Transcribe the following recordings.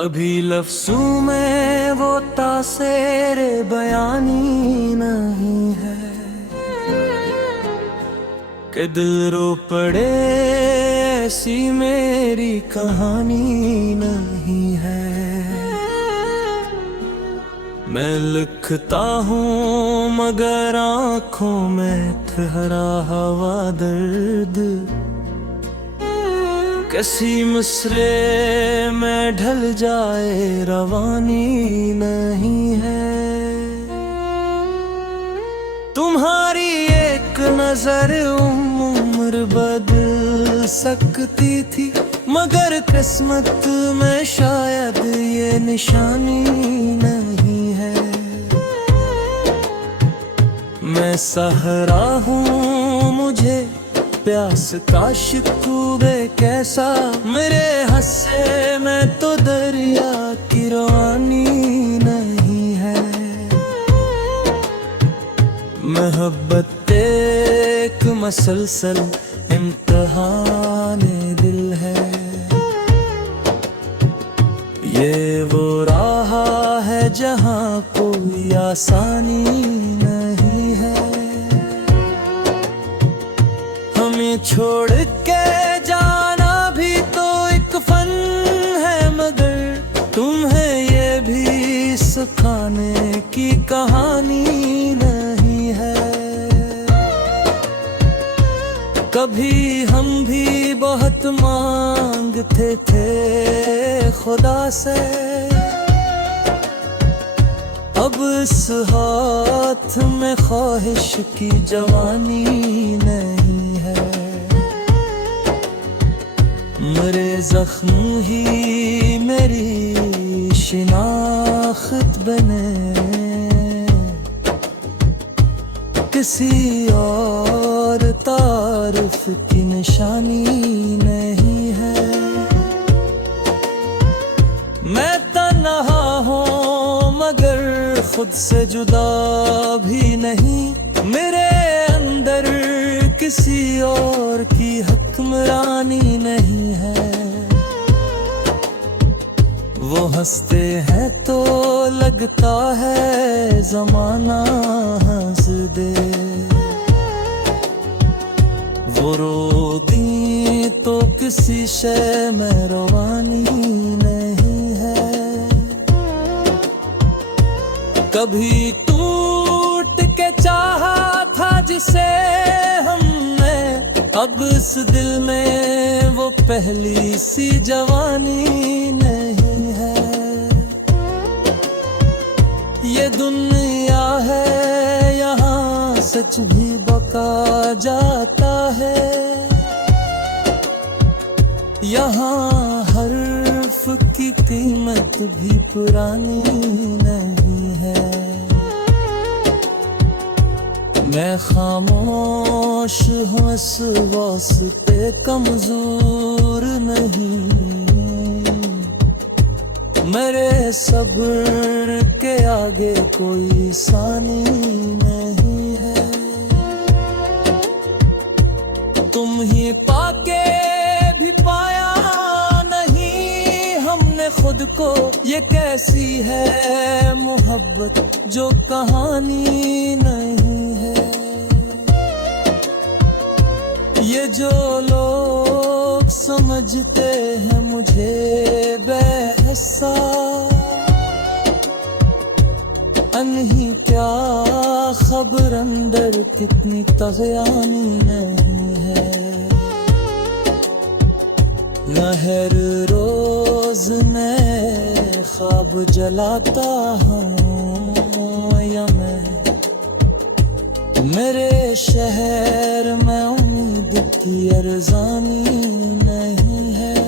अभी लफ्ज़ों में वो तासेरे बयानी नहीं है कि दिल रो पड़े, ऐसी मेरी कहानी नहीं है। मैं लिखता हूँ मगर आँखों में ठहरा हवा दर्द, किसी मिसरे में ढल जाए रवानी नहीं है। तुम्हारी एक नजर उम्र बदल सकती थी, मगर किस्मत में शायद ये निशानी नहीं है। मैं सहरा हूँ, मुझे प्यास का शिकवे कैसा, मेरे हंसे में तो दरिया की रवानी नहीं है। मोहब्बत एक मसलसल इम्तिहान दिल है, ये वो राह है जहाँ कोई आसानी नहीं है। हमें छोड़ के जाना भी तो एक फन है, मगर तुम्हें ये भी सिखाने की कहानी नहीं है। कभी हम भी बहुत मांगते थे खुदा से, अब इस हाथ में ख्वाहिश की जवानी नहीं है। मेरे जख्म ही मेरी शिनाख्त बने, किसी और तारीफ की निशानी नहीं है। मैं तन्हा हूँ मगर खुद से जुदा भी नहीं, मेरे अंदर किसी और की हुक्मरानी नहीं है। वो हंसते हैं तो लगता है जमाना हंस दे, वो रो दी तो किसी शय में रवानी नहीं है। कभी टूट के चाहा था जिसे हमने, अब इस दिल में वो पहली सी जवानी नहीं है। ये दुनिया है यहाँ सच भी बका जाता है, यहाँ हर्फ की कीमत भी पुरानी नहीं है। मैं खामोश हूँ इस वास्ते कमजोर नहीं, मेरे सब्र के आगे कोई सानी नहीं है। तुम ही पाके भी पाया नहीं हमने खुद को, ये कैसी है मोहब्बत जो कहानी नहीं है। ये जो लोग समझते हैं मुझे बेहिस्सा, अनही क्या खबर अंदर कितनी तग़यानी नहीं है। न हर रोज नए ख्वाब जलाता हूँ या मैं, मेरे शहर में उम्मीद की अरज़ानी नहीं है।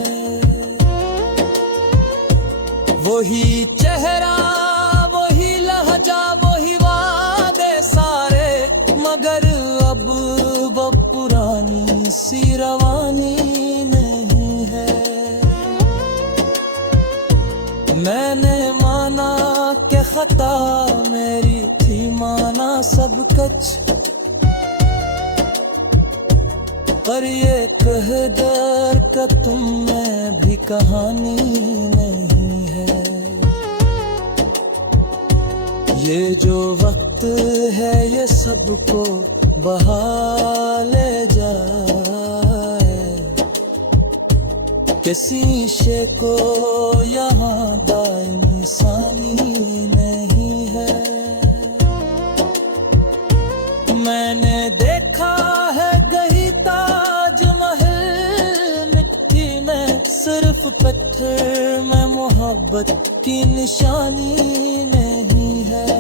वही चेहरा वही लहजा वही वादे सारे, मगर अब वो पुरानी सी रवानी नहीं है। मैंने माना कि खता मेरी थी, माना सब कुछ, पर ये कह दर का तुम में भी कहानी नहीं है। ये जो वक्त है ये सबको बहा ले जाए, किसी शे को यहाँ दायमी सानी नहीं है। मैंने देखा है गई ताजमहल मिट्टी में, सिर्फ पत्थर में मोहब्बत की निशानी नहीं है।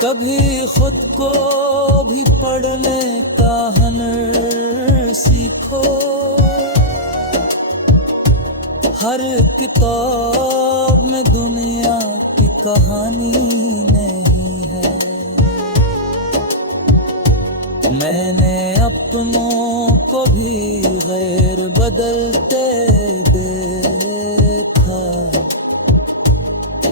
कभी खुद को भी पढ़ने का हुनर सीखो, हर किताब में दुनिया की कहानी नहीं है। मैंने अपनों को भी गैर बदलते देखा,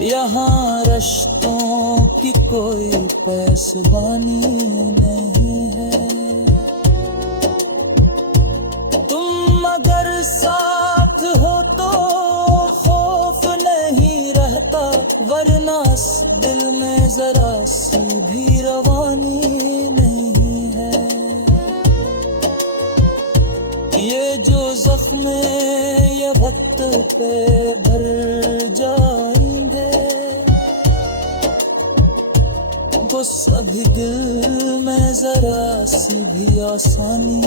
यहाँ रिश्तों की कोई पैसबानी नहीं है। तुम अगर साथ हो तो खौफ नहीं रहता, वरना इस दिल में जरा सी भी रवानी नहीं है। ये जो जख्म ये वक्त पे भर जाएंगे, वो सभी दिल में जरा सी भी आसानी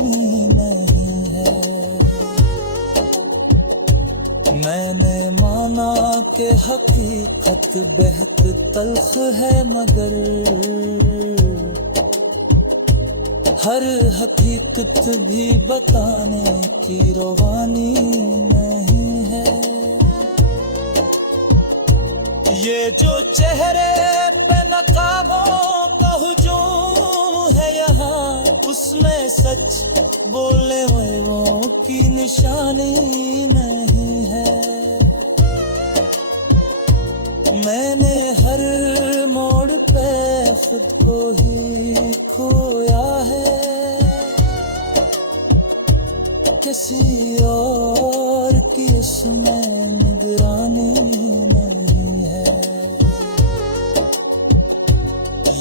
नहीं है। मैंने माना कि हकीकत बेहद तल्ख है, मगर हर हकीकत भी बताने की रवानी नहीं है। ये जो चेहरे पे नकाबों का हुजूम है यहाँ, उसमें सच बोले हुए वो की निशानी नहीं है। मैंने हर मोड़ पे खुद को ही खोया है, किसी और की उसमें निगरानी नहीं है।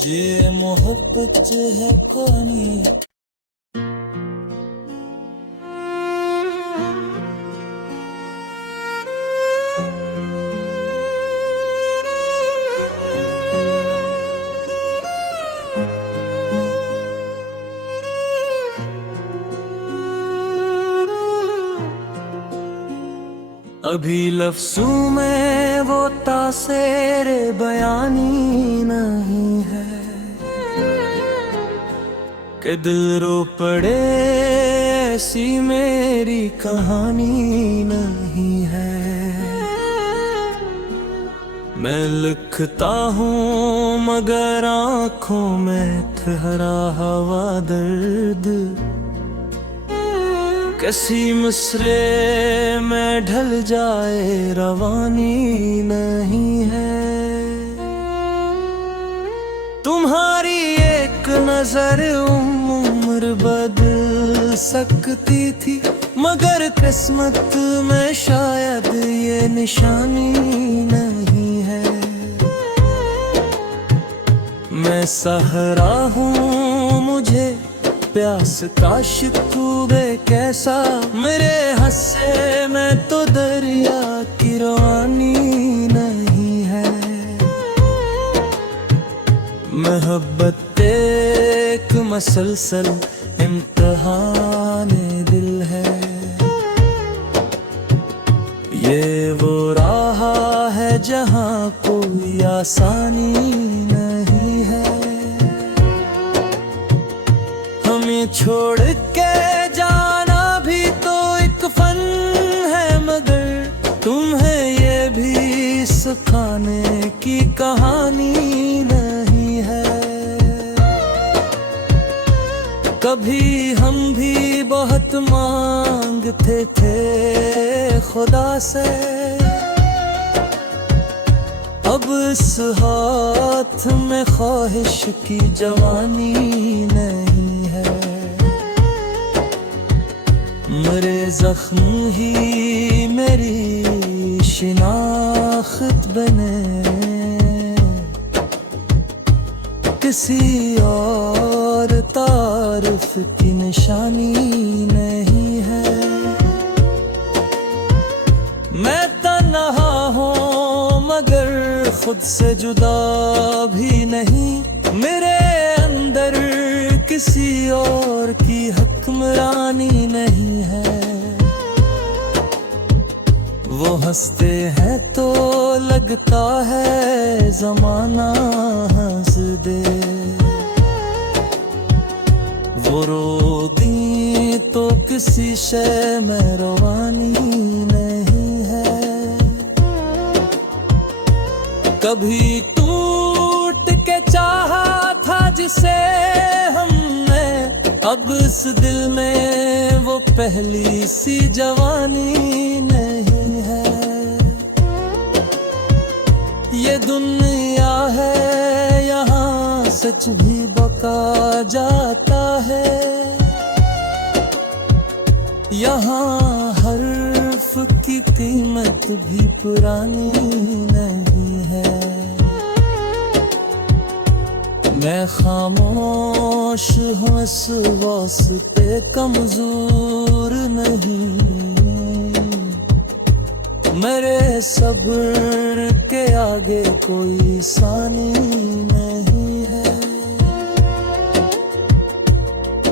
ये मोहब्बत है कौनी। अभी लफ्ज़ों में वो तासेरे बयानी नहीं है, कि दिल रो पड़े ऐसी मेरी कहानी नहीं है। मैं लिखता हूँ मगर आँखों में ठहरा हवा दर्द, किसी मिसरे में ढल जाए रवानी नहीं है। तुम्हारी एक नजर उम्र बदल सकती थी, मगर किस्मत में शायद ये निशानी नहीं है। मैं सहरा हूँ मुझे प्यास का शिकवे कैसा, मेरे हंसे में तो दरिया की रवानी नहीं है। मोहब्बत एक मसलसल इम्तिहान दिल है, ये वो राह है जहाँ कोई आसानी नहीं है। हमें छोड़ के जाना भी तो एक फन है, मगर तुम्हें ये भी सिखाने की कहानी नहीं है। कभी हम भी बहुत मांगते थे खुदा से, अब इस हाथ में ख्वाहिश की जवानी नहीं है। मेरे जख्म ही मेरी शिनाख्त बने, किसी और तारीफ की निशानी नहीं है। मैं तन्हा हूँ मगर खुद से जुदा भी नहीं, मेरे अंदर किसी और की हुक्मरानी नहीं है। वो हंसते हैं तो लगता है ज़माना हंस दे, वो रो दी तो किसी शय में रवानी नहीं है। कभी टूट के चाहा था जिसे हमने, अब इस दिल में वो पहली सी जवानी नहीं है। ये दुनिया है यहाँ सच भी बका जाता है, यहाँ हर्फ की कीमत भी पुरानी नहीं है। मैं खामोश हूँ इस वास्ते कमजोर नहीं, मेरे सब्र के आगे कोई सानी नहीं है।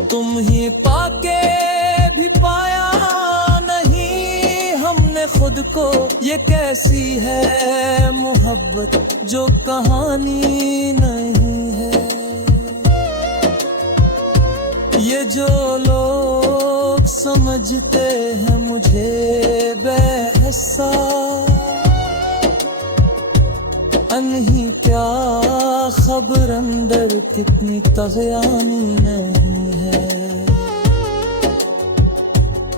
तुम ही पाके भी पाया नहीं हमने खुद को, ये कैसी है मोहब्बत जो कहानी नहीं है। ये जो लोग समझते हैं मुझे बेहिस्सा, अनही क्या खबर अंदर कितनी तग़यानी नहीं है।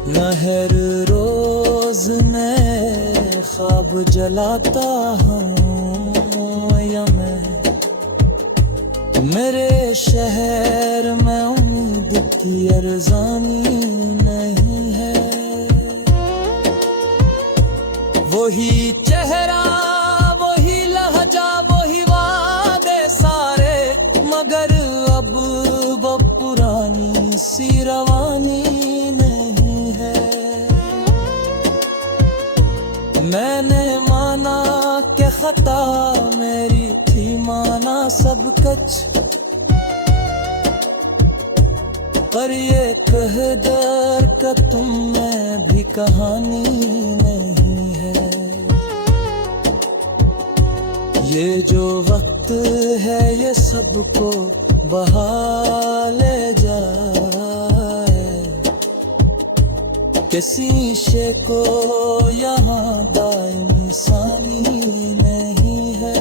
न हर रोज नए ख्वाब जलाता हूँ या मैं, मेरे शहर में उम्मीद की अरज़ानी नहीं है। वही चेहरा वही लहजा वही वादे सारे, मगर अब वो पुरानी सी रवानी नहीं है। मैंने माना कि खता मेरी थी, माना सब कुछ, पर ये कहदर का तुम में भी कहानी नहीं है। ये जो वक्त है ये सबको बहा ले जाए, किसी शे को यहाँ दायमी सानी नहीं है।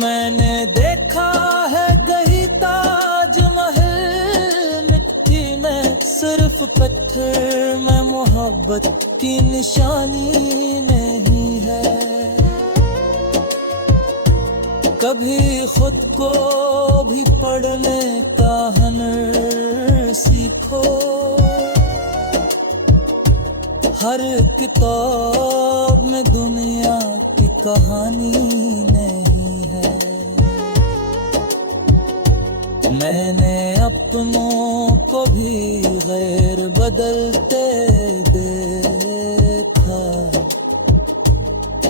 मैंने देखा है गई ताजमहल मिट्टी में, सिर्फ पत्थर में मोहब्बत की निशानी नहीं है। कभी खुद को भी पढ़ने का हुनर सीखो, हर किताब में दुनिया की कहानी नहीं है। मैंने अपनों को भी गैर बदलते देखा,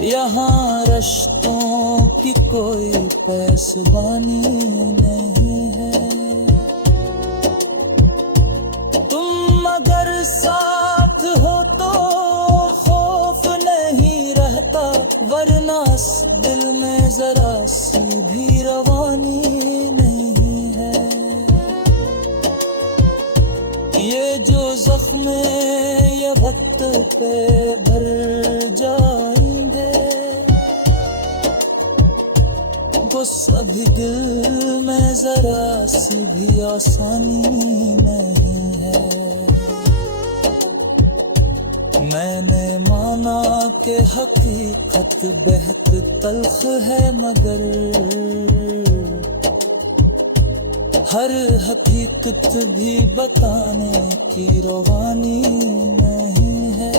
यहाँ रिश्तों की कोई पैसबानी नहीं है। तुम अगर साथ हो तो खौफ नहीं रहता, वरना इस दिल में जरा सी भी रवानी नहीं है। ये जो जख्म ये वक्त पे भर जाएंगे, वो सभी दिल में जरा सी भी आसानी नहीं है। मैंने माना कि हकीकत बेहद तल्ख है, मगर हर हकीकत भी बताने की रवानी नहीं है।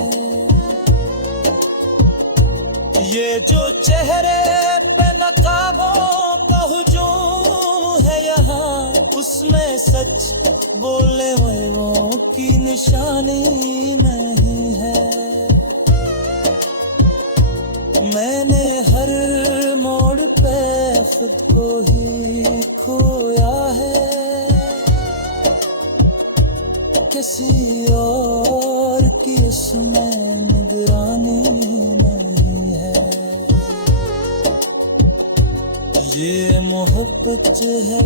ये जो चेहरे पे नकाबों का हुजूम है यहाँ, उसमें सच बोले हुए वो की निशानी नहीं है। मैंने हर मोड़ पे खुद को ही खोया है, किसी और की उसमें निगरानी नहीं है। ये मोहब्बत है